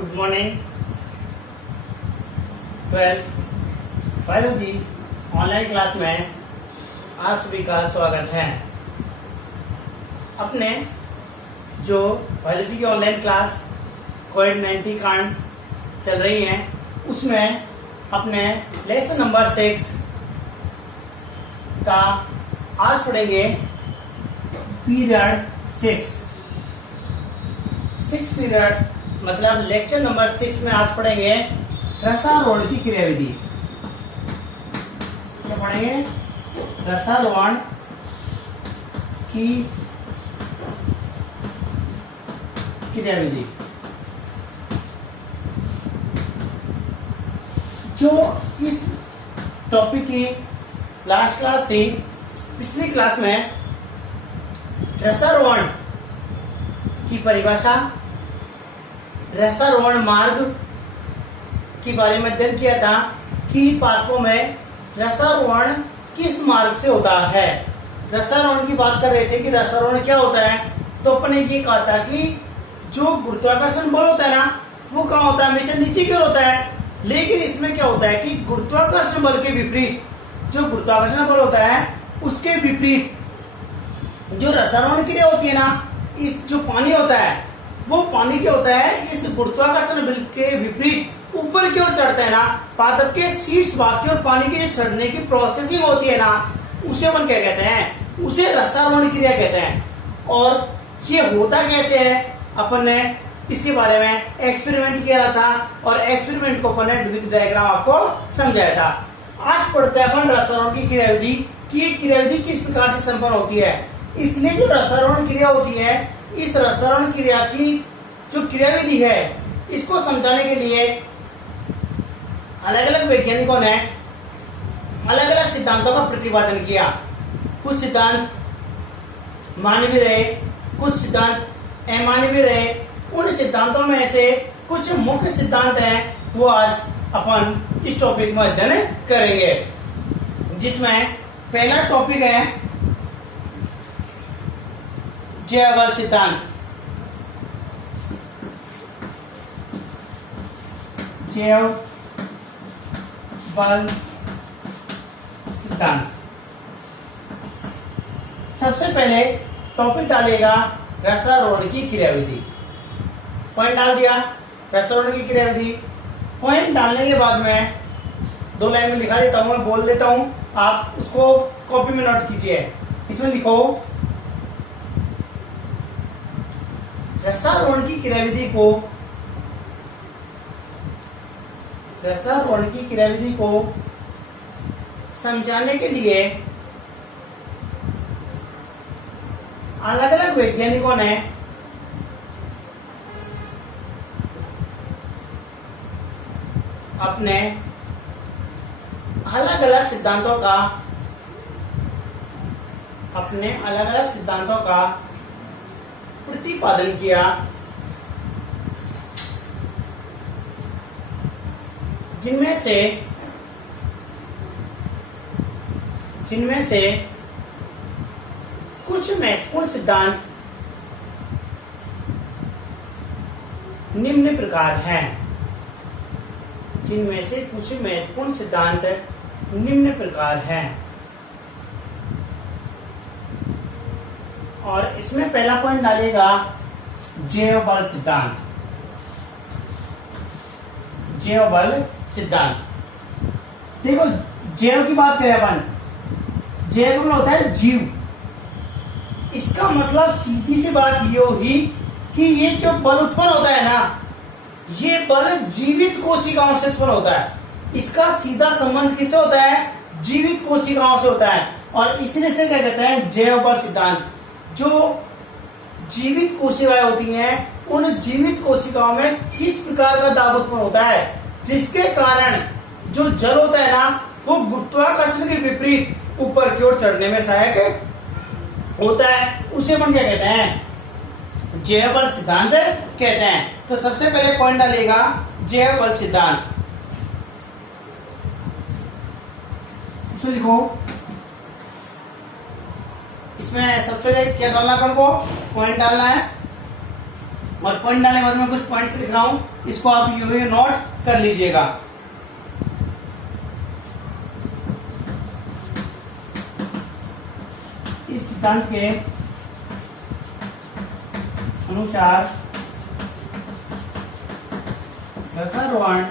Good morning twelfth biology online class में आप सभी का स्वागत है। अपने जो बायोलॉजी की ऑनलाइन क्लास कोविड-19 कांड चल रही है उसमें अपने लेसन नंबर 6 का आज पढ़ेंगे पीरियड 6 पीरियड मतलब लेक्चर नंबर 6 में आज पढ़ेंगे रसारोहण की क्रियाविधि। क्या पढ़ेंगे? रसारोहण की क्रियाविधि। जो इस टॉपिक की लास्ट क्लास थी, पिछली क्लास में रसारोहण की परिभाषा, रसारोहण मार्ग के बारे में अध्ययन किया था कि पादपों में रसारोहण किस मार्ग से होता है। रसारोहण की बात कर रहे थे कि रसारोहण क्या होता है, तो अपने ये कहा था कि जो गुरुत्वाकर्षण बल होता है ना, वो कहाँ होता है? हमेशा नीचे की ओर होता है। लेकिन इसमें क्या होता है कि गुरुत्वाकर्षण बल के विपरीत, जो गुरुत्वाकर्षण बल होता है उसके विपरीत जो रसारोहण क्रिया होती है ना, इस जो पानी होता है वो पानी क्या होता है, इस गुरुत्वाकर्षण बल के विपरीत ऊपर की ओर चढ़ता है ना, पादप के शीर्ष भाग की ओर पानी के जो चढ़ने की प्रोसेसिंग होती है ना, उसे अपन क्या कहते हैं? उसे रसारोहण क्रिया कहते हैं। और ये होता कैसे है, अपन ने इसके बारे में एक्सपेरिमेंट किया था और एक्सपेरिमेंट को अपन ने विद डायग्राम आपको समझाया था। आज पढ़ते हैं अपन रसारोहण की क्रियाविधि की क्रियाविधि किस प्रकार से संपन्न होती है। इसलिए जो रसारोहण क्रिया होती है, इस रसारोहण क्रिया की जो क्रियाविधि है, इसको समझाने के लिए अलग अलग वैज्ञानिकों ने अलग अलग सिद्धांतों का प्रतिपादन किया। कुछ सिद्धांत मानवीय रहे, कुछ सिद्धांत अमानवीय रहे। उन सिद्धांतों में से कुछ मुख्य सिद्धांत हैं, वो आज अपन इस टॉपिक में अध्ययन करेंगे। जिसमें पहला टॉपिक है जैव बल सिद्धांत। जैव बल सिद्धांत सबसे पहले टॉपिक डालेगा रसारोहण की क्रियाविधि। पॉइंट डाल दिया रसारोहण की क्रियाविधि। पॉइंट डालने के बाद में 2 लाइन में लिखा देता हूं, मैं बोल देता हूं, आप उसको कॉपी में नोट कीजिए। इसमें लिखो रसारोहण की क्रियाविधि को समझाने के लिए अलग अलग वैज्ञानिकों ने अपने अलग अलग सिद्धांतों का प्रतिपादन किया, जिनमें से कुछ महत्वपूर्ण सिद्धांत निम्न प्रकार हैं। और इसमें पहला पॉइंट डालेगा जैव बल सिद्धांत। जैव बल सिद्धांत, देखो जैव की बात करें अपन, जैव में होता है जीव। इसका मतलब सीधी सी बात ये होगी कि ये जो बल उत्पन्न होता है ना, ये बल जीवित कोशिकाओं से उत्पन्न होता है। इसका सीधा संबंध किससे होता है? जीवित कोशिकाओं से होता है। और इसलिए से क्या कहते हैं? जैव बल सिद्धांत। जो जीवित कोशिकाएं होती हैं, उन जीवित कोशिकाओं में किस प्रकार का दाब उत्पन्न होता है, जिसके कारण जो जल होता है ना, वो गुरुत्वाकर्षण के विपरीत ऊपर की ओर चढ़ने में सहायक होता है। उसे हम क्या कहते हैं? जैव बल सिद्धांत कहते हैं। तो सबसे पहले पॉइंट डालेगा जैव बल सिद्धांत। इसमें लिखो, इसमें सबसे पहले क्या डालना अपन को? पॉइंट डालना है और पॉइंट डालने के बाद मैं कुछ पॉइंट्स लिख रहा हूं, इसको आप यूं ही नोट कर लीजिएगा। इस सिद्धांत के अनुसार रसारोहण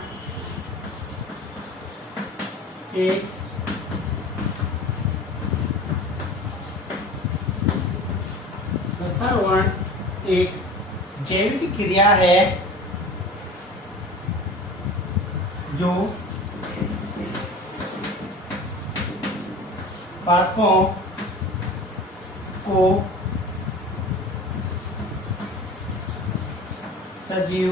एक जैविक क्रिया है जो पादपों को सजीव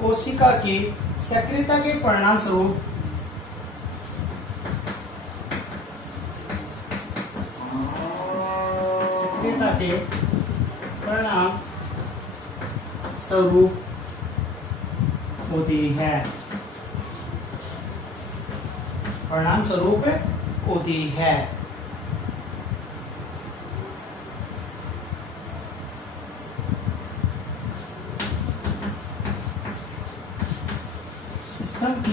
कोशिका की सक्रियता के परिणाम स्वरूप होती है। स्तंभ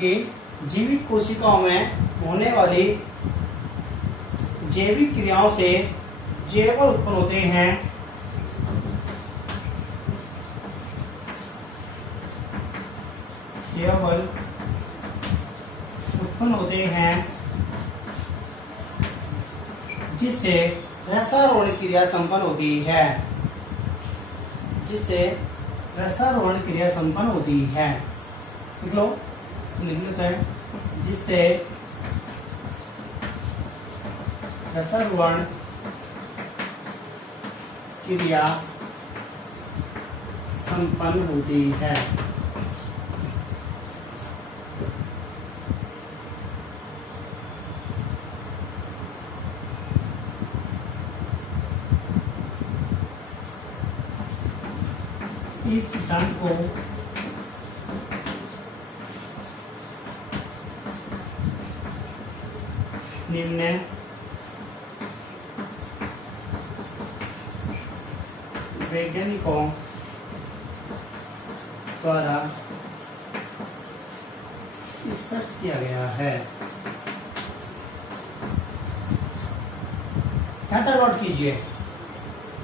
की जीवित कोशिकाओं में होने वाली जैविक क्रियाओं से जैव उत्पन्न होते हैं। जिससे रसारोहण क्रिया संपन्न होती है। लिख लो, लिखना चाहे, जिससे रसारोहण क्रिया संपन्न होती है। इस सिद्धांत को निम्न वैज्ञानिकों द्वारा स्पष्ट किया गया है। क्या नोट कीजिए,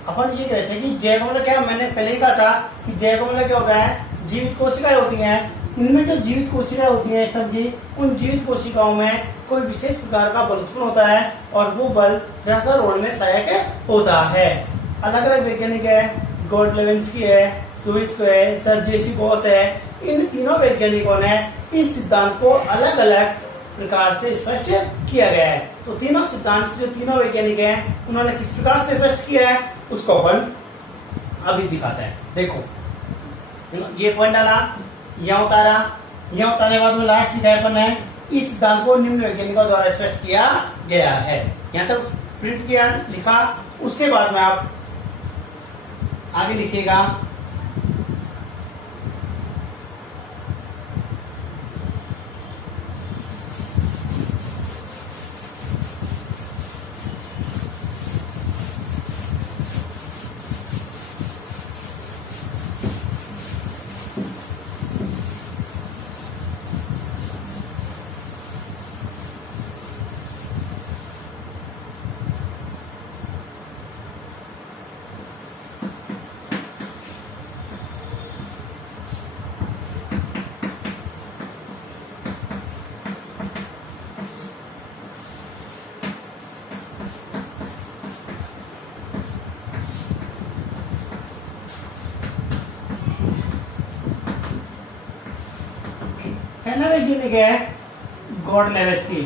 अपन ये कहते हैं कि जैव मतलब क्या, मैंने पहले ही कहा था कि जैव मतलब क्या होता है, जीवित कोशिकाएं होती हैं। इनमें जो जीवित कोशिकाएं होती हैं सबकी, उन जीवित कोशिकाओं में कोई विशेष प्रकार का बल उत्पन्न होता है और वो बल रसारोहण में सहायक होता है। अलग अलग वैज्ञानिक है, गोडलेविंस्की है, चुइस्को है, सर जेसी बॉस है। इन तीनों वैज्ञानिकों ने इस सिद्धांत को अलग अलग प्रकार से स्पष्ट किया गया है। तो तीनों सिद्धांत से जो तीनों वैज्ञानिक हैं उन्होंने किस प्रकार से स्पष्ट किया है उसको अपन अभी दिखाते हैं। देखो, ये पॉइंट डाला, यहाँ उतारा, यहाँ उतारने के बाद में लास्ट लिखा है अपन ने, इस सिद्धांत को निम्न वैज्ञानिकों द्वारा स्पष्ट किया गया है। यहाँ तक प्रिंट किया, लिखा, उसके बाद में आप आगे लिखिएगा। पहला वैज्ञानिक है गोडलेविस्की।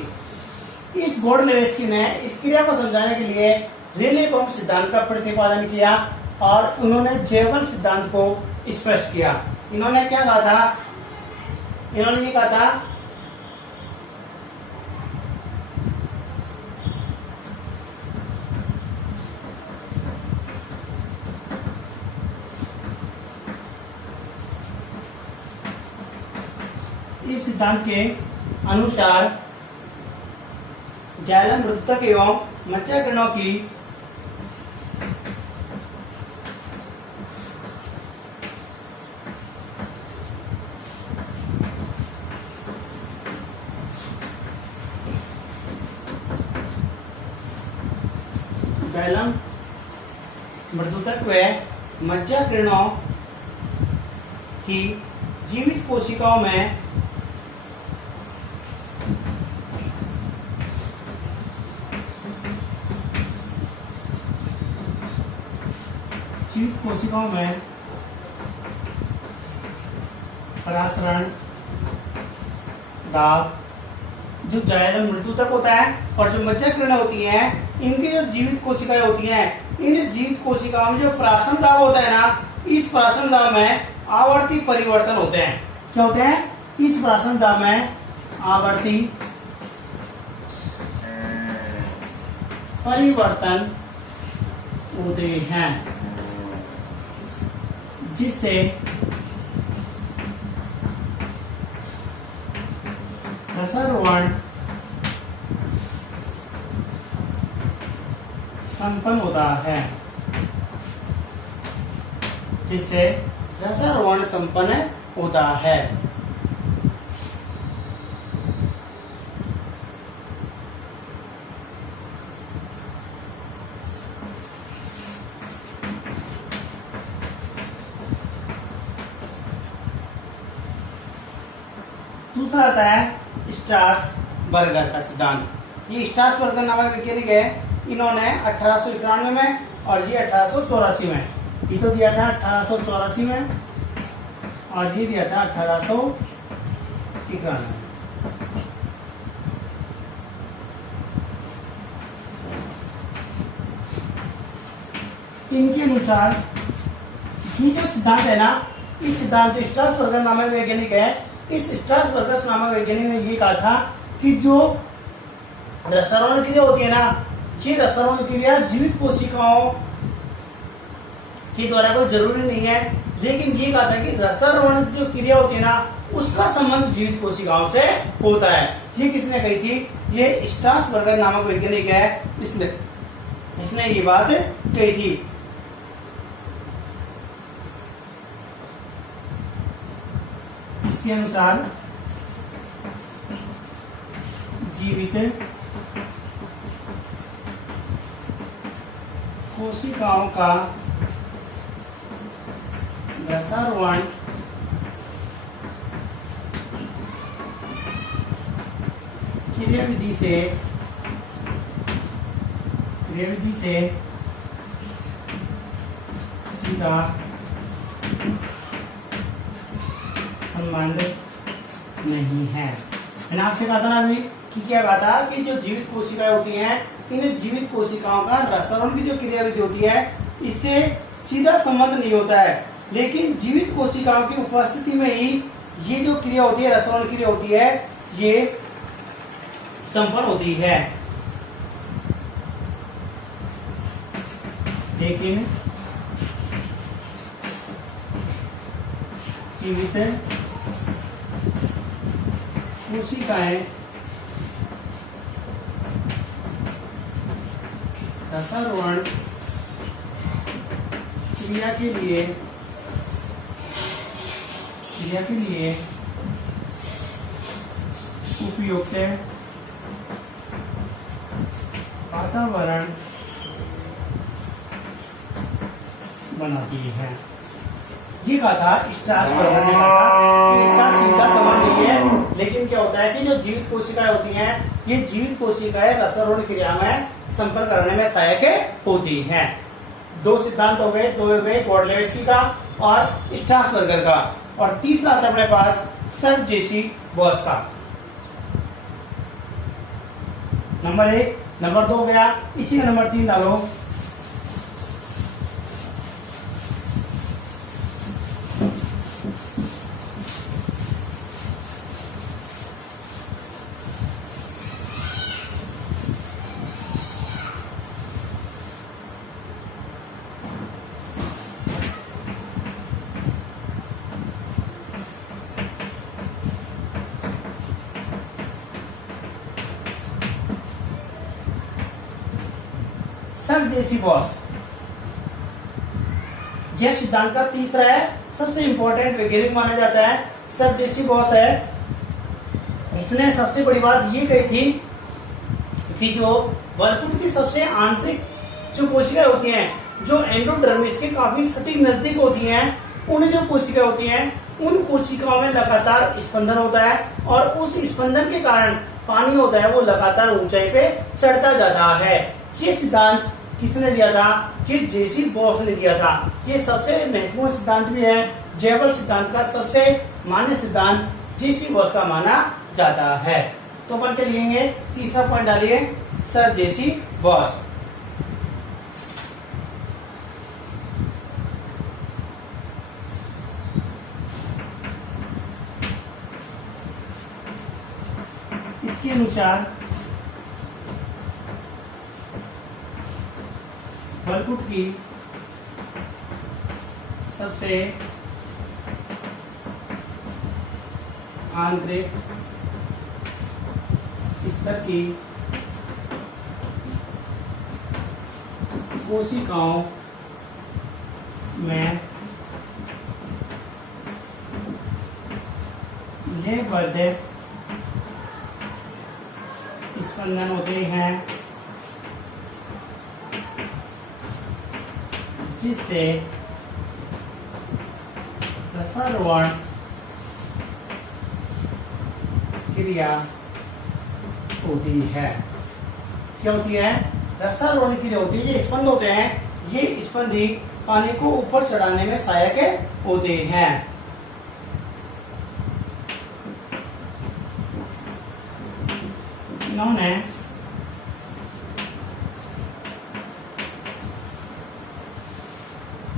इस गोडलेविस्की ने इस क्रिया को समझाने के लिए रेले पंप सिद्धांत का प्रतिपादन किया और उन्होंने जैवल सिद्धांत को स्पष्ट किया। इन्होंने क्या कहा था? इन्होंने ये कहा था इस सिद्धांत के अनुसार जाइलम मृदुतक एवं मज्जा किरणों की जाइलम मृदुतक व मज्जा किरणों की जीवित कोशिकाओं में परासरण दाब जो जाइलम मृदुतक होता है और जो मज्जा किरणें होती हैं, इनकी जो जीवित कोशिकाएं होती हैं, इन जीवित कोशिकाओं में जो प्राशन दाब होता है ना, इस प्राशन दाब में आवर्ती परिवर्तन होते हैं। क्या होते हैं? इस प्राशन दाब में आवर्ती परिवर्तन होते हैं, जिससे रसारोहण संपन्न होता है, जिससे रसारोहण संपन्न होता है। दूसरा आता है स्ट्रासबर्गर का सिद्धांत। ये स्ट्रासबर्गर नामक वैज्ञानिक है, इन्होंने 1891 में और ये 1884 में, ये तो दिया था 1884 में और ये दिया था 1891 में। इनके अनुसार ये जो सिद्धांत है ना, इस सिद्धांत स्ट्रासबर्गर नामक वैज्ञानिक है, इस स्ट्रासबर्गर नामक वैज्ञानिक ने ये कहा था कि जो रसारोहण क्रिया होती है ना, ये रसारोहण क्रिया जीवित कोशिकाओं के द्वारा कोई जरूरी नहीं है, लेकिन ये कहा था कि रसारोहण जो क्रिया होती है ना, उसका संबंध जीवित कोशिकाओं से होता है। ये किसने कही थी? ये स्ट्रासबर्गर नामक वैज्ञानिक है, इसने ये बात कही थी। इसके अनुसार जीवित कोशिकाओं का रसारोहण क्रियाविधि से सीधा संबंध नहीं है। मैंने आपसे कहा था ना अभी कि क्या कहा था कि जो जीवित कोशिकाएं होती हैं, इन जीवित कोशिकाओं का रसारोहण की जो क्रियाविधि होती है, इससे सीधा संबंध नहीं होता है, लेकिन जीवित कोशिकाओं की उपस्थिति में ही ये जो क्रिया होती है, रसारोहण क्रिया होती है, ये संपन्न होती है। लेकिन जीवित कोशिकाएं रसारोहण क्रिया के लिए उपयुक्त वातावरण बनाती है। ये कहा था स्ट्रासबर्गर ने, कहा था कि इसका सीधा संबंध नहीं है, लेकिन क्या होता है कि जो जीवित कोशिकाएं होती हैं, ये जीवित कोशिकाएं रसारोहण क्रिया में संपर्क करने में सहायक होती हैं। दो सिद्धांत हो गए, दो हो गए गोडलेवस्की का और स्ट्रासबर्गर का, और तीसरा आता है अपने पास सर जेसी बॉस का। नंबर 1, नंबर 2 गया, इसी का नंबर 3 डालो। सर जेसी बॉस जैव सिद्धांत का तीसरा है, सबसे इंपॉर्टेंट वैज्ञानिक माना जाता है, सर जेसी बॉस है। इसने सबसे बड़ी बात ये कही थी कि जो वलकुट की सबसे आंतरिक जो कोशिकाएं होती हैं, जो एंडोडर्मिस के काफी सटीक नजदीक होती हैं, उन जो कोशिकाएं होती हैं, उन कोशिकाओं में लगातार स्पंदन होता है और उस स्पंदन के कारण पानी होता है वो लगातार ऊंचाई पे चढ़ता जाता है। ये सिद्धांत किसने दिया था? ये जेसी बॉस ने दिया था। ये सबसे महत्वपूर्ण सिद्धांत भी है। जैवल सिद्धांत का सबसे मान्य सिद्धांत जेसी बॉस का माना जाता है। तो अपन के लिखेंगे तीसरा पॉइंट डालिए, सर जेसी बॉस। इसके अनुसार वलकुट की सबसे आंतरिक स्तर की कोशिकाओं में लयबद्ध स्पंदन होते हैं, जिससे रसारोहण क्रिया होती है। क्या होती है? रसारोहण क्रिया होती है। ये स्पंद होते हैं, ये स्पंद ही पानी को ऊपर चढ़ाने में सहायक होते हैं। इन्होंने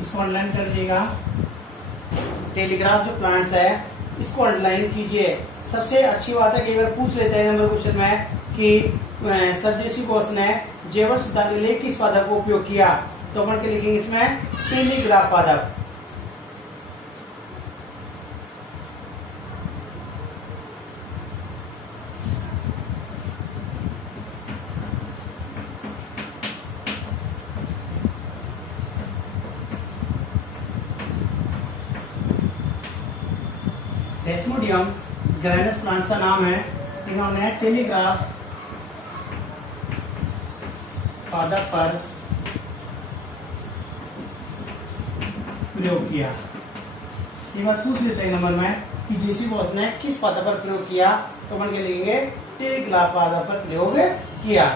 इसको अंडरलाइन कर दिएगा। टेलीग्राफ जो प्लांट्स है इसको अंडरलाइन कीजिए। सबसे अच्छी बात है कि एक बार पूछ लेते हैं नंबर क्वेश्चन में कि सर जेसी बॉस ने जैवल सिद्धांत के लिए किस पादप को उपयोग किया, तो अपन के लिखेंगे इसमें टेलीग्राफ पादप। डेस्मोडियम ग्रैंडस प्लांट्स का नाम है। इन्होंने टेलीग्राफ पादप पर प्रयोग किया। ये बात पूछ लेते हैं नंबर में कि जेसी बॉस ने किस पादप पर प्रयोग किया, तो अपन के लिखेंगे टेलीग्राफ पादप पर प्रयोग किया।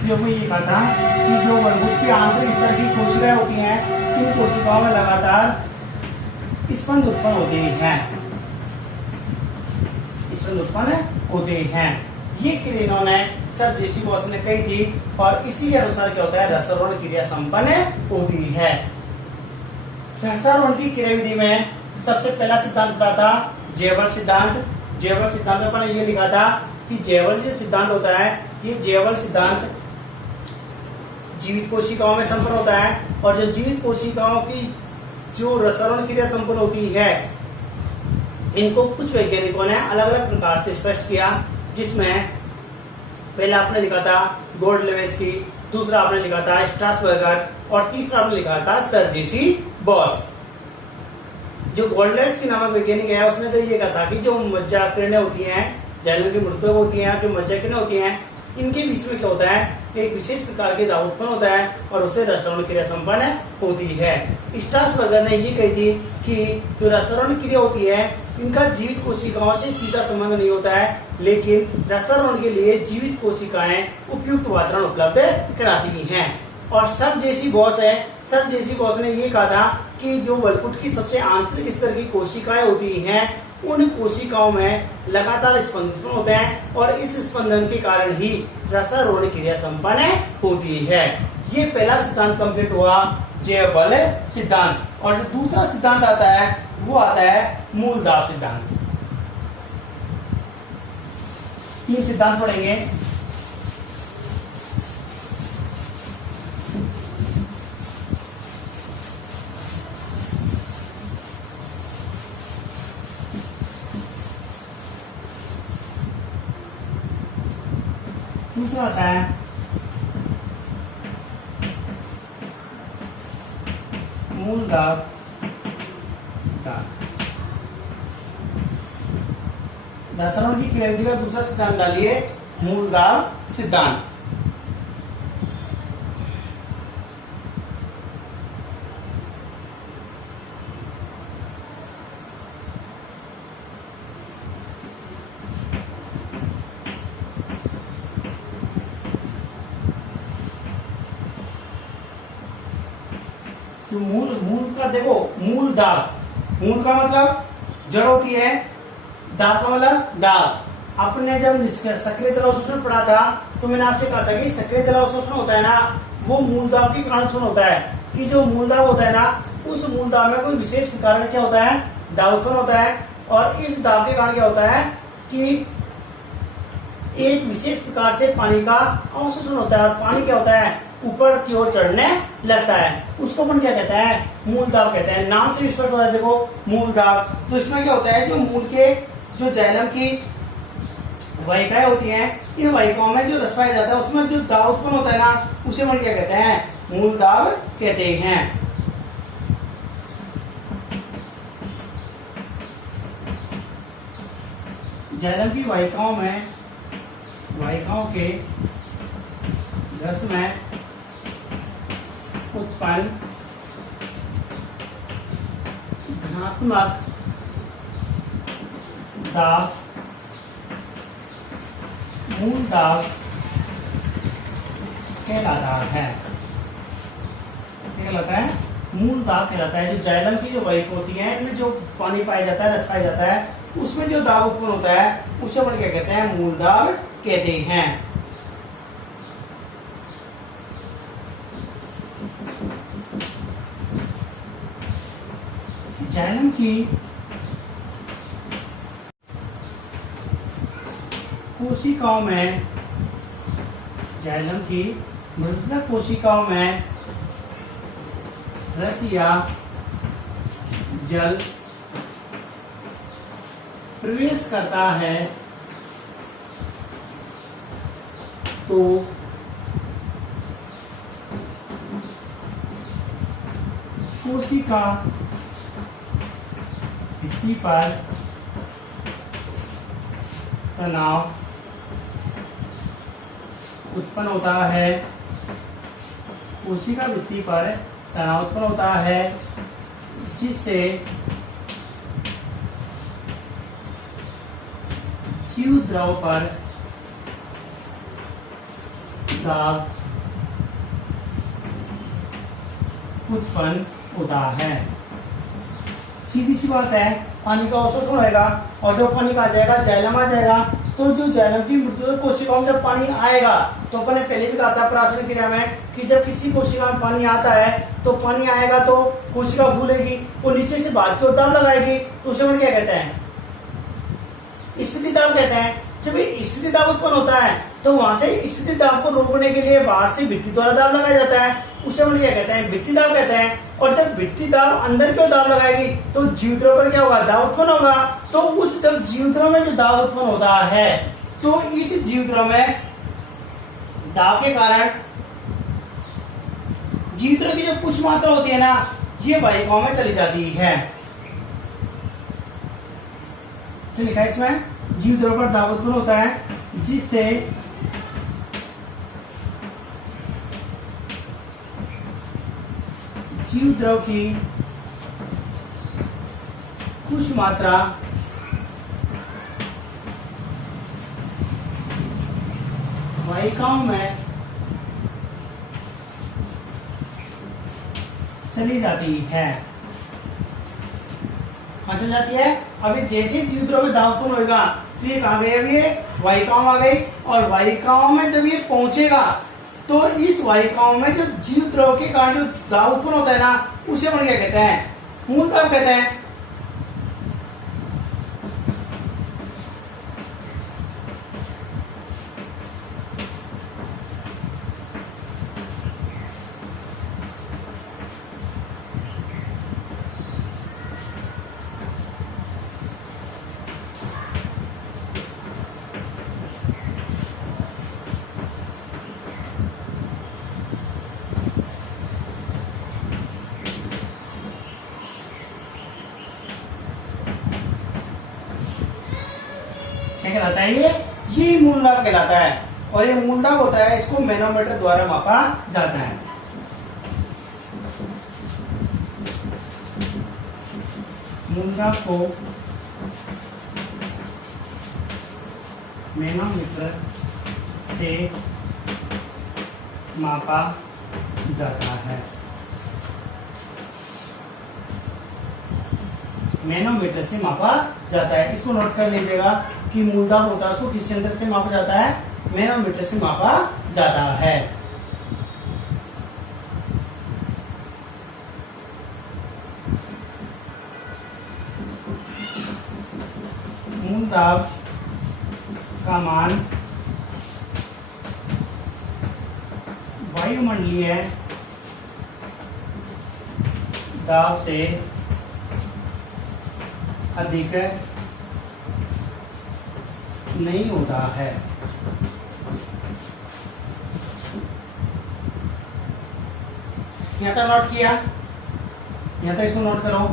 प्रयोग में ये कहा था कि जो वलकुट की आंतरिक स्तर की कोशिकाएं होती हैं, इन कोशिकाओं में लगातार स्पंद उत्पन्न होते हैं, स्पंद उत्पन्न होते हैं। ये क्रिया इन्होंने सर जेसी बॉस ने कही थी और इसी के अनुसार क्या होता है? रसारोहण क्रिया संपन्न होती है। रसारोहण की क्रिया विधि में सबसे पहला सिद्धांत पढ़ा था जैवल सिद्धांत। जैवल सिद्धांत में मैंने ये लिखा था कि जैवल जो सिद्धांत होता है, ये जैवल सिद्धांत जीवित कोशिकाओं में संपन्न होता है और जो जीवित कोशिकाओं की जो रसायन क्रिया संपन्न होती है, इनको कुछ वैज्ञानिकों ने अलग अलग प्रकार से स्पष्ट किया, जिसमें पहला आपने लिखा था गोल्डलेवेस्की, दूसरा आपने लिखा था स्ट्रासबर्गर और तीसरा आपने लिखा था सर जेसी बॉस। जो गोल्डलेवेस्की नामक वैज्ञानिक है उसने तो ये कहा था कि जो मज्जा किरणें होती हैं, जानवर की मृत्यु होती है, जो मज्जा किरणें होती हैं, इनके बीच में क्या होता है? एक विशेष प्रकार के दाब उत्पन्न होता है और उससे रसायन क्रिया संपन्न होती है। स्ट्रासबर्गर ने ये कही थी कि जो रसायन क्रिया होती है इनका जीवित कोशिकाओं से सीधा संबंध नहीं होता है, लेकिन रसायन के लिए जीवित कोशिकाएं उपयुक्त वातावरण उपलब्ध कराती हैं। और सर जेसी बॉस है, सर जेसी बॉस ने ये कहा था कि जो वलकुट की सबसे आंतरिक स्तर की कोशिकाएं होती हैं उन कोशिकाओं में लगातार स्पंदन होते हैं और इस स्पंदन के कारण ही रसारोहण क्रिया संपन्न होती है। ये पहला सिद्धांत कंप्लीट हुआ, जैव बल सिद्धांत। और जो दूसरा सिद्धांत आता है वो आता है मूल दाब सिद्धांत। 3 सिद्धांत पढ़ेंगे। दूसरा आता है मूल दाब सिद्धांत। रसायन की क्रियाविधि का दूसरा सिद्धांत डालिए, मूल दाब सिद्धांत। जो मूल का देखो, मूल दाब, मूल का मतलब जड़ होती है, दाब का मतलब दाब। आपने जब सक्रिय जल अवशोषण पढ़ा था तो मैंने आपसे कहा था कि सक्रिय जल अवशोषण होता है ना, वो मूल दाब के कारण उत्पन्न होता है। कि जो मूल दाब होता है ना, उस मूल दाब में कोई विशेष प्रकार का क्या होता है, दाब उत्पन्न होता है। और इस दाब के कारण क्या होता है कि एक विशेष प्रकार से पानी का अवशोषण होता है और पानी क्या होता है, ऊपर की ओर चढ़ने लगता है। उसको अपन क्या कहते हैं, मूल दाब कहते हैं। नाम से स्पष्ट हो रहा है, देखो मूल दाब। तो इसमें क्या होता है, जो मूल के जो जाइलम की वाहिकाएं होती हैं, इन वाहिकाओं में जो रस पाया जाता है उसमें जो दाब उत्पन्न होता है ना, उसे अपन क्या कहते हैं, मूल दाब कहते हैं। जाइलम की वाहिकाओं के रस में उत्पन्न धनात्मक दाब मूल दाब कहलाता है। क्या कहलाता है, मूल दाब कहलाता है। जो जाइलम की जो वाहिका होती है, इनमें जो पानी पाया जाता है, रस पाया जाता है, उसमें जो दाब उत्पन्न होता है उसे अपन क्या कहते हैं, मूल दाब कहते हैं। जाइलम की कोशिकाओं में, जाइलम की मृदुला कोशिकाओं में रस या जल प्रवेश करता है तो कोशिका भित्ति पर तनाव उत्पन्न होता है। कोशिका भित्ति पर तनाव उत्पन्न होता है, जिससे जीव द्रव पर दाब उत्पन्न होता है। सीधी सी बात है, पानी का अवशोषण होगा और जब पानी का आ जाएगा, जाइलम आ जाएगा, तो जो जाइलम की मृदुला कोशिकाओं में जब पानी आएगा, तो अपन ने पहले भी कहा था प्राशन क्रिया में कि जब किसी कोशिका में पानी आता है तो पानी आएगा तो कोशिका फूलेगी, वो नीचे से बाहर की ओर दाब लगाएगी, तो उसे अपन क्या कहते हैं, स्फीति दाब कहते हैं। जब स्फीति दाब उत्पन्न होता है तो वहां से स्फीति दाब को रोकने के लिए बाहर से भित्ति द्वारा दाब लगाया जाता है, उसे हम क्या कहते हैं, भित्ति दाब कहते हैं। और जब भित्ति दाब अंदर की ओर दाब लगाएगी तो जीवद्रव पर क्या होगा, दाब उत्पन्न होगा। तो उस जब जीवद्रव में जो दाब उत्पन्न होता है, तो इस जीवद्रव में दाब के कारण जीवद्रव की जो कुछ मात्रा होती है ना, ये वाहिकाओं में चली जाती है। तो लिखा है इसमें, जीवद्रव पर दाब उत्पन्न होता है, जिससे जीवद्रव की कुछ मात्रा वाहिकाओं में चली जाती है। चल जाती है। अभी जैसे द्विध्रुव में दाब उत्पन्न होगा तो ये कहाँ गई, अभी ये वाहिकाओं में आ गई, और वाहिकाओं में जब ये पहुंचेगा तो इस वाहिकाओं में जो जीव द्रव के कारण जो दाब उत्पन्न होता है ना, उसे अपन क्या कहते हैं, मूल दाब कहते हैं। क्या कहलाता है ये मूल दाब कहलाता है। और ये मूल दाब होता है, इसको मैनोमीटर द्वारा मापा जाता है। मूल दाब को मैनोमीटर से मापा जाता है। मैनोमीटर से मापा जाता है। इसको नोट कर लीजिएगा कि मूल दाब होता है उसको किस यंत्र से मापा जाता है, मैनोमीटर से मापा जाता है। मूल दाब का मान वायुमंडलीय दाब से अधिक नहीं होता है। यहां तक नोट किया, यहां तक इसको नोट करो।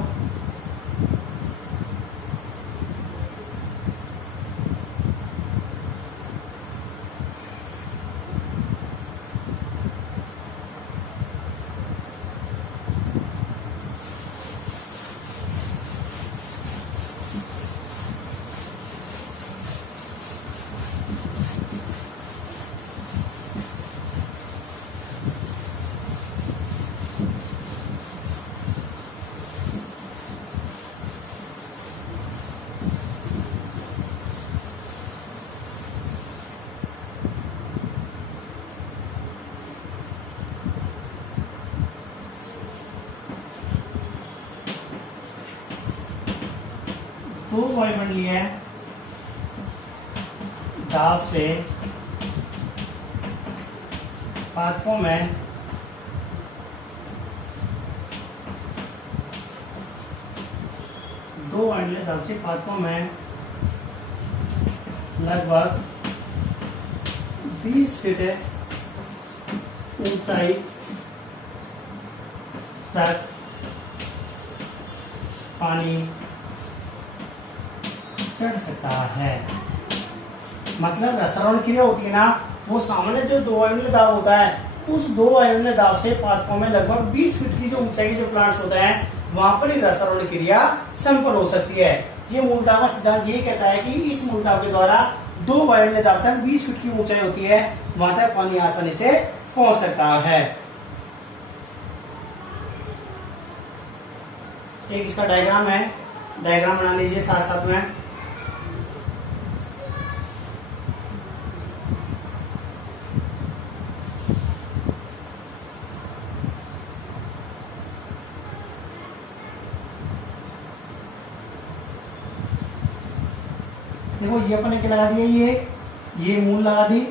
तो वायुमंडलीय दाब से पादपों में दो वायुमंडलीय दाब से पादपों में लगभग 20 फीट ऊंचाई तक पानी चढ़ सकता है। मतलब रसायन क्रिया होती है ना, वो सामान्य जो दो वायुमंडलीय दाब होता है, उस दो वायुमंडलीय दाब से पादपों में लगभग 20 फीट की जो ऊंचाई के जो प्लांट्स होते हैं, वहां पर ही रसायन क्रिया संपन्न हो सकती है। ये मूल दाब का सिद्धांत ये कहता है कि इस मूल दाब के द्वारा दो वायुमंडलीय दाब तक 20 फीट की ऊंचाई होती है, वहां तक पानी आसानी से पहुंच सकता है। एक इसका डायग्राम है, डायग्राम बना लीजिए साथ साथ में। देखो ये अपन ने क्या लगा दिया, ये मूल लगा दी,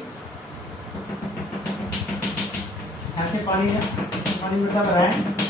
ऐसे पानी मिलता कराए।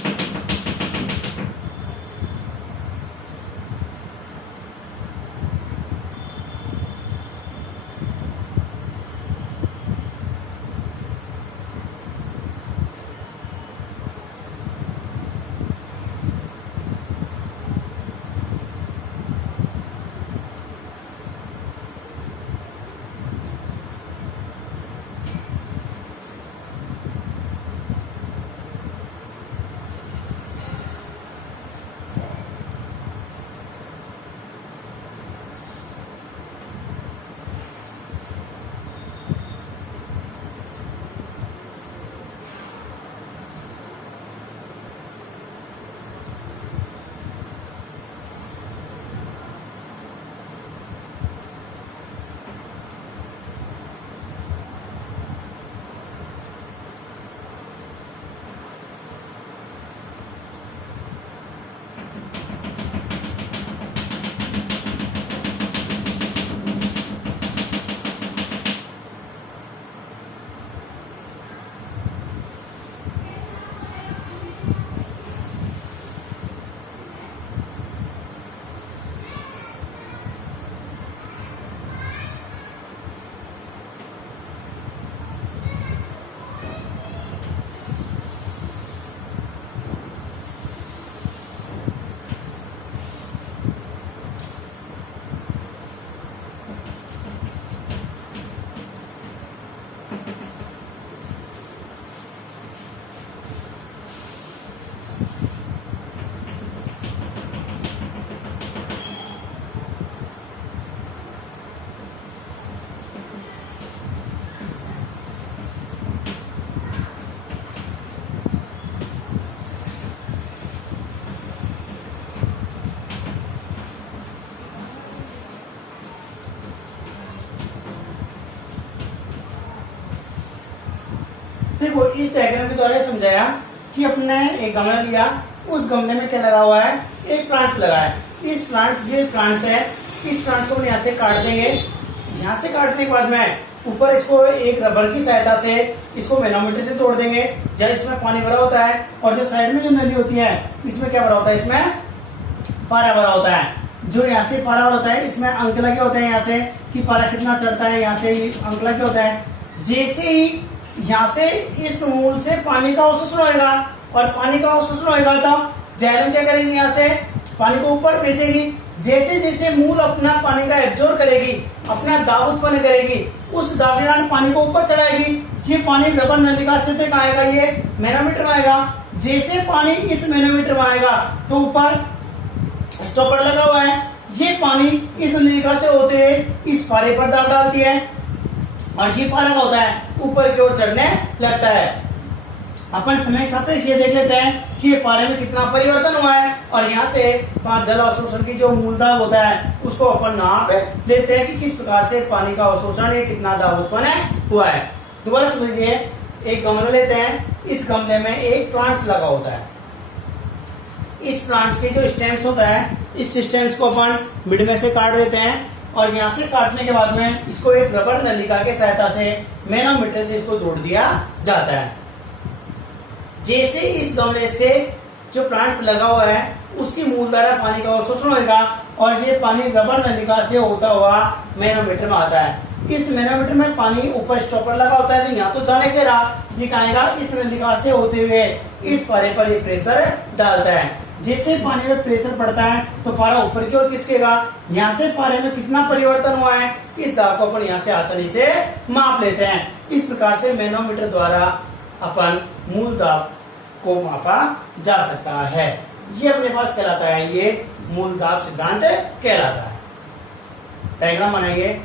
देखो इस डायग्राम के द्वारा समझाया कि अपने एक गमला लिया, उस गमले में क्या लगा हुआ है, एक प्लांट्स लगा है। इस प्लांट्स जो प्लांट्स है, इस प्लांट्स को हम यहाँ से काट देंगे। यहाँ से काटने के बाद में ऊपर इसको एक रबर की सहायता से इसको मैनोमीटर से जोड़ देंगे, जहाँ इसमें पानी भरा होता है और जो साइड में जो नली होती है इसमें क्या भरा होता है, इसमें पारा भरा होता है। जो यहाँ से पारा भरा होता है इसमें अंक लगे होते हैं यहाँ से कि पारा कितना चढ़ता है, यहाँ से अंक लगे होता है। जैसे ही यहाँ से इस मूल से पानी का अवशोषण होगा और पानी का अवशोषण होगा तो जैलम क्या करेंगे, यहाँ से पानी को ऊपर भेजेगी। जैसे जैसे मूल अपना पानी का एब्जॉर्ब करेगी, अपना दाब उत्पन्न करेगी, उस दाब के कारण पानी को ऊपर चढ़ाएगी। ये पानी रबर नलिका से तो आएगा, ये मैनोमीटर में आएगा। जैसे पानी इस मैनोमीटर में आएगा तो ऊपर स्टॉपर लगा हुआ है, ये पानी इस नलिका से होते हुए इस पारे पर दाब डालती है और ये पारा का होता है ऊपर की ओर चढ़ने लगता है। अपन समय सापेक्ष ये देख लेते हैं कि ये पारे में कितना परिवर्तन हुआ है और यहाँ से जल अवशोषण की जो मूल दाब होता है उसको अपन नाप लेते हैं कि किस प्रकार से पानी का अवशोषण या कितना दाब उत्पन्न हुआ है। दोबारा समझिए, एक गमला लेते हैं, इस गमले में एक प्लांट्स लगा होता है। इस प्लांट्स के जो स्टेम्स होता है, इस स्टेम्स को अपन मिड में से काट देते हैं और यहाँ से काटने के बाद में इसको एक रबर नलिका के सहायता से मैनोमीटर से इसको जोड़ दिया जाता है। जैसे इस गमले से जो प्लांट्स लगा हुआ है उसकी मूल द्वारा पानी का अवशोषण होगा और ये पानी रबर नलिका से होता हुआ मैनोमीटर में आता है। इस मैनोमीटर में पानी ऊपर स्टॉपर लगा होता है, तो यहाँ तो जाने से रहा, ये कहेगा इस नलिका से होते हुए इस पारे पर ये प्रेशर डालता है। जैसे पानी में प्रेशर पड़ता है तो पारा ऊपर की ओर खिसकेगा। यहाँ से पारे में कितना परिवर्तन हुआ है, इस दाब को अपन यहाँ से आसानी से माप लेते हैं। इस प्रकार से मैनोमीटर द्वारा अपन मूल दाब को मापा जा सकता है। ये अपने पास कहलाता है, ये मूल दाब सिद्धांत कहलाता है। डायग्राम बनाएंगे।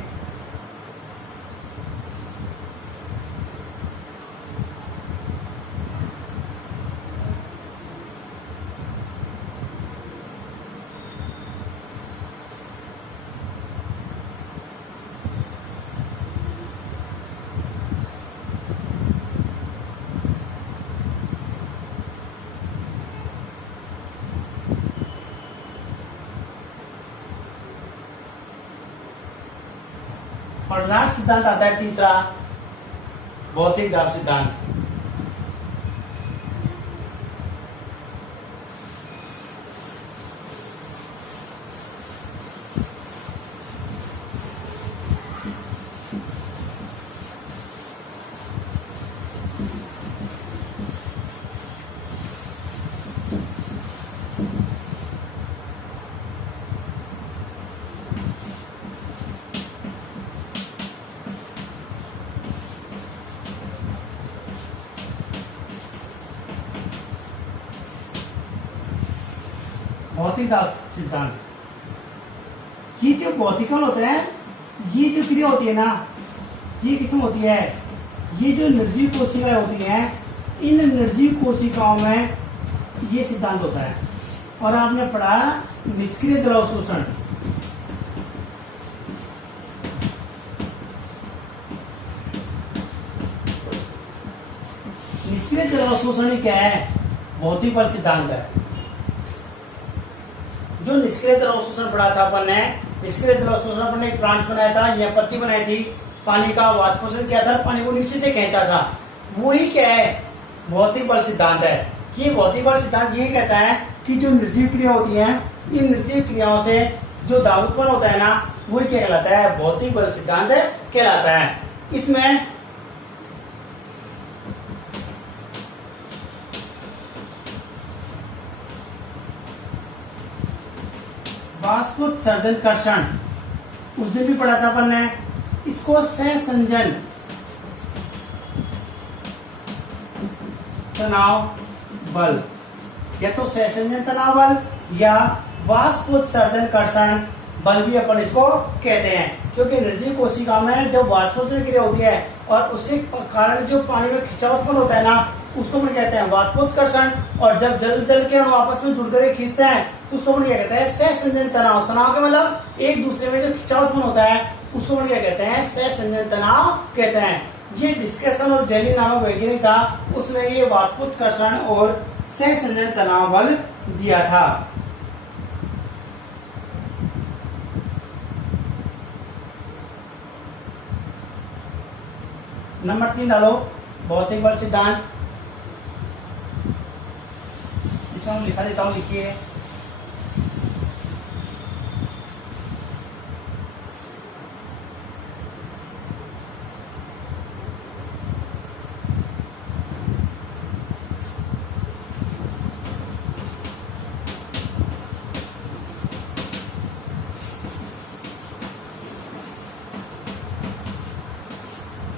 और लास्ट सिद्धांत आता है तीसरा, भौतिक दाब सिद्धांत। भौतिक दाब सिद्धांत। ये जो भौतिकल होता है, ये जो क्रिया होती है ना, ये किस्म होती है, ये जो निर्जीव कोशिकाएं होती हैं, इन निर्जीव कोशिकाओं में ये सिद्धांत होता है। और आपने पढ़ा निष्क्रिय जल अवशोषण। निष्क्रिय जल अवशोषण क्या है, भौतिक बल सिद्धांत है। जो निष्क्रिय जल अवशोषण पढ़ा था अपन ने, निष्क्रिय जल अवशोषण अपन ने एक प्लांट्स बनाया था, यह पत्ती बनाई थी, पानी का वाष्पोषण किया था, पानी को नीचे से खींचा था। वही क्या है, भौतिक बल सिद्धांत है। ये भौतिक बल सिद्धांत ये कहता है कि जो निर्जीव क्रिया होती है, इन निर्जीव क्रियाओं से जो दाब उत्पन्न होता है ना, वही क्या कहलाता है, भौतिक बल सिद्धांत कहलाता है। इसमें वाष्पोत्सर्जन कर्षण उस दिन भी पढ़ा था अपन ने, इसको सहसंजन तनाव बल, या तो सहसंजन तनाव बल या वाष्पोत्सर्जन कर्षण बल भी अपन इसको कहते हैं। क्योंकि निर्जीव कोशिका में जब वाष्पोत्सर्जन क्रिया होती है और उसके कारण जो पानी में खिंचाव उत्पन्न होता है ना, उसको हम कहते हैं वाष्पोत्कर्षण। और जब जल के अणु आपस में जुड़कर खींचते हैं तो उसको हम क्या कहते हैं, सहसंजन तनाव। तनाव के मतलब एक दूसरे में जो खिंचाव उत्पन्न होता है उसको हम क्या कहते हैं, सहसंजन तनाव कहते हैं। ये डिस्कशन और जेली नामक वैज्ञानिक था, उसने ये वातपुत्कर्षण और सहसंजन तनाव बल दिया था। नंबर 3 डालो, भौतिक बल सिद्धांत। इसमें हम लिखा देता हूं, लिखिए।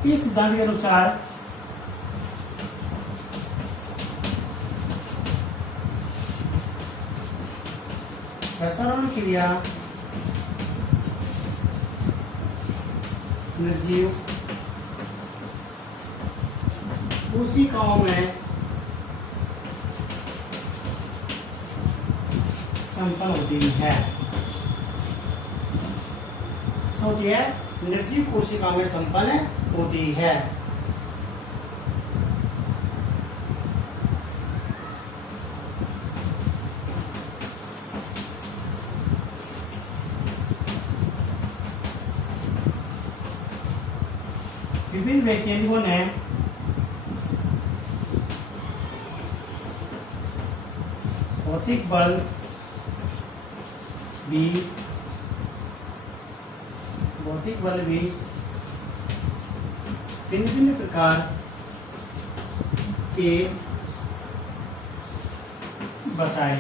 इस सिद्धांत के अनुसार प्रसारण क्रिया निर्जीव कोशिकाओं में संपन्न होती है। होती है, निर्जीव कोशिकाओं में संपन्न होती है। विभिन्न वैज्ञानिकों ने भौतिक बल भी भिन्न भिन्न प्रकार के बताए।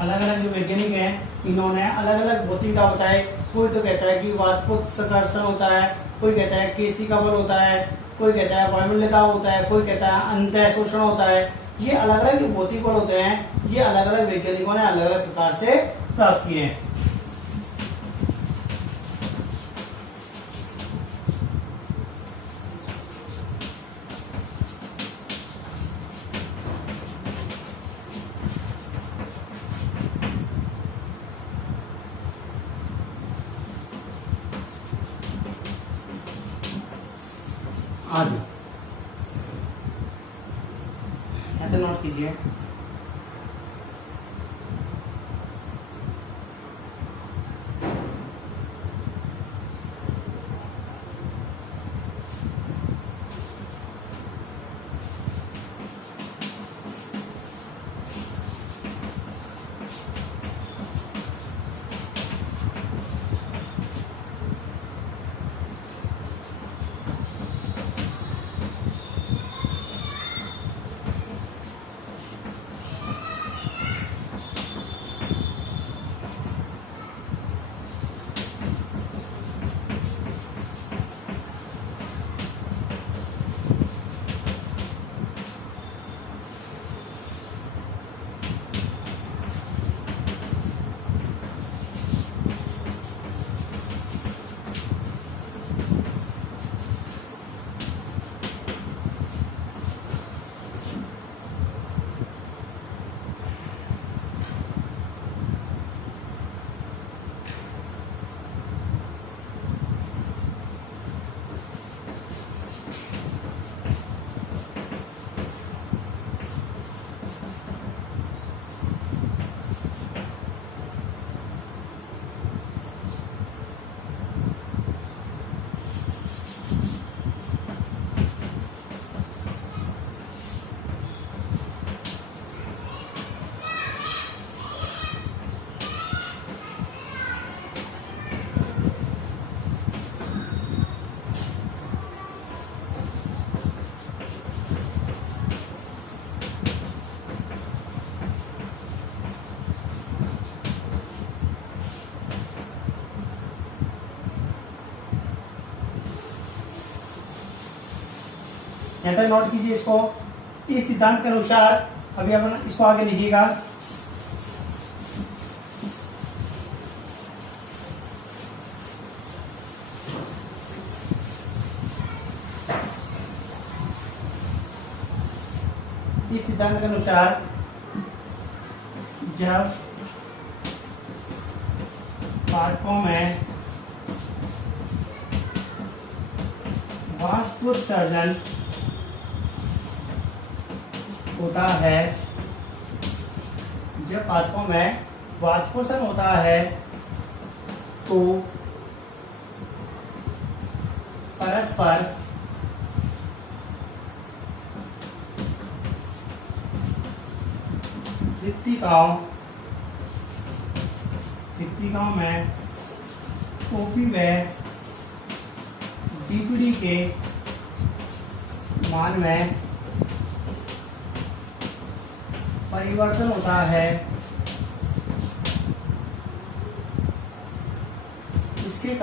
अलग अलग जो वैज्ञानिक हैं, इन्होंने अलग अलग भौतिकता बताए। कोई तो कहता है कि वातपुत्कर्षण होता है, कोई कहता है केशिका बल होता है, कोई कहता है वायुमंडलीय दाब होता है, कोई कहता है अंतः शोषण होता है। ये अलग अलग जो भौतिक बल होते हैं, ये अलग अलग वैज्ञानिकों ने अलग अलग प्रकार से प्राप्त किए हैं। आदि ऐसे नोट कीजिए। यहाँ तक नोट कीजिए इसको। इस सिद्धांत के अनुसार, अभी अपन इसको आगे लिखिएगा। इस सिद्धांत के अनुसार जब पार्कों में वाष्पोत्सर्जन होता है, जब पादपों में वाष्पोत्सर्जन होता है तो परस्पर रिक्तिकाओं में ओपी व डीपीडी के मान में परिवर्तन होता है, जिसके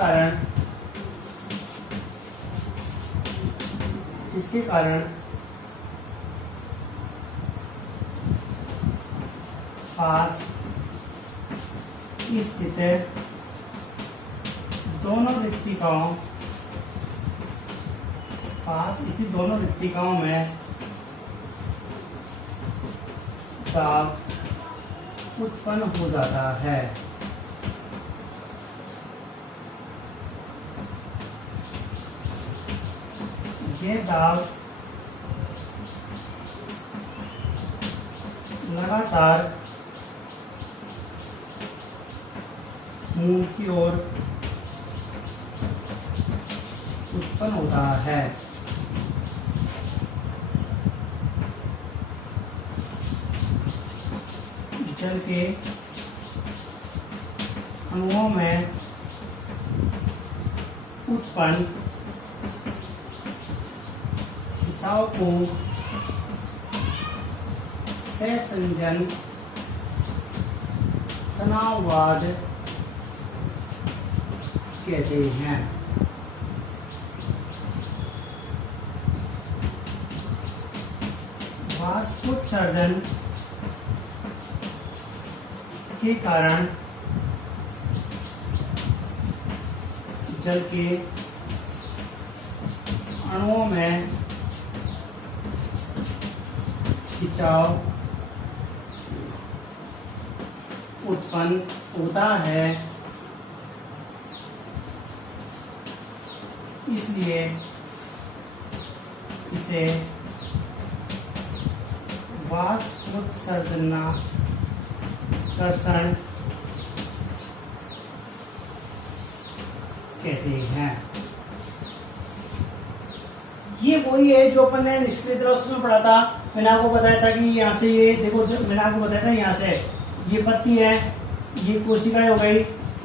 कारण पास स्थित दोनों रिक्तिकाओं में दाब उत्पन्न हो जाता है। यह दाब लगातार मूल की ओर उत्पन्न होता है। जल के अणुओं में उत्पन्न खिंचाव को सहसंजन तनाववाद कहते हैं। वाष्पोत्सर्जन के कारण जल के अणुओं में खिंचाव उत्पन्न होता है, इसलिए इसे वाष्पोत्सर्जनाकर्षण कहते हैं। ये वही है जो अपन ने निष्क्रिय जल में पढ़ा था। मैंने आपको बताया था कि यहाँ से ये देखो, मैंने आपको बताया था यहाँ से ये पत्ती है, ये कोशिकाएं हो गई,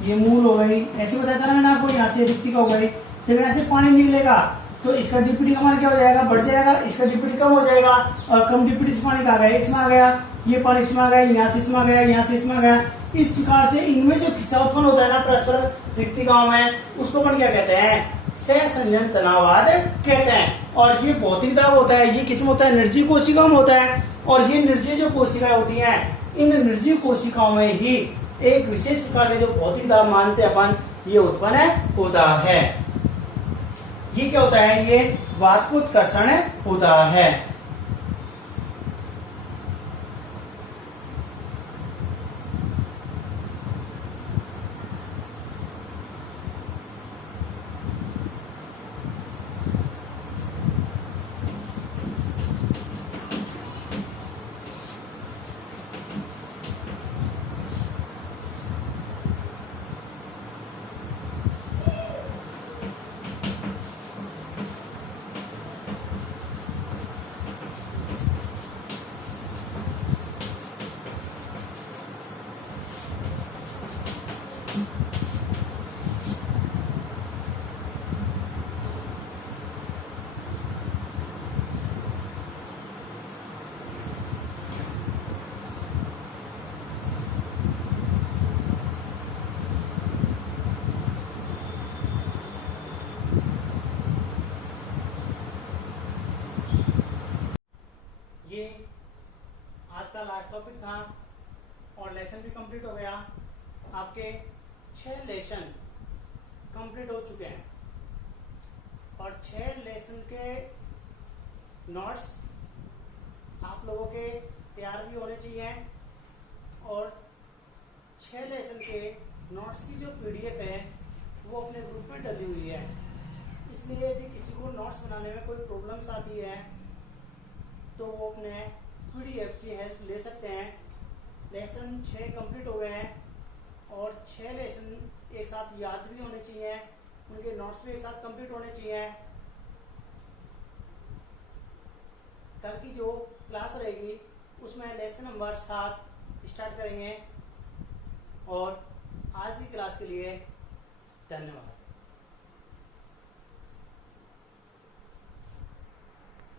ये मूल हो गई, ऐसे बताया था ना मैंने आपको। यहाँ से रिक्तिका हो गई। जब यहाँ से पानी निकलेगा तो इसका डीपीटी का मान क्या हो जाएगा, बढ़ जाएगा, इसका डीपीटी कम हो जाएगा, और कम डीपीटी से पानी कहाँ गया, इसमें आ गया, ये पानी इसमें आ गया, यहाँ से इसमें आ गया, यहाँ से इसमें आ गया। इस प्रकार से इनमें जो खिंचाव उत्पन्न होता है ना परस्पर रिक्तिकाओं में, उसको अपन क्या कहते हैं, सहसंजन तनाववाद कहते हैं। और ये भौतिक दाब होता है, ये किसमें होता है, निर्जीव कोशिकाओं में होता है। और ये निर्जीव जो कोशिकाएं होती हैं, इन निर्जीव कोशिकाओं में ही एक विशेष प्रकार के जो भौतिक दाब मानते हैं अपन, ये उत्पन्न होता है। ये क्या होता है, ये वाष्पोत्कर्षण होता है। ये आज का लास्ट टॉपिक था और लेसन भी कंप्लीट हो गया। आपके 6 लेसन कंप्लीट हो चुके हैं और 6 लेसन के नोट्स आप लोगों के तैयार भी होने चाहिए। और 6 लेसन के नोट्स की जो पीडीएफ है वो अपने ग्रुप में डली हुई है। इसलिए यदि किसी को नोट्स बनाने में कोई प्रॉब्लम्स आती है तो वो अपने पीडीएफ की हेल्प ले सकते हैं। लेसन 6 कंप्लीट हो गए हैं और 6 लेसन एक साथ याद भी होने चाहिए, उनके नोट्स भी एक साथ कंप्लीट होने चाहिए। कल की जो क्लास रहेगी उसमें लेसन नंबर 7 स्टार्ट करेंगे। और आज की क्लास के लिए धन्यवाद।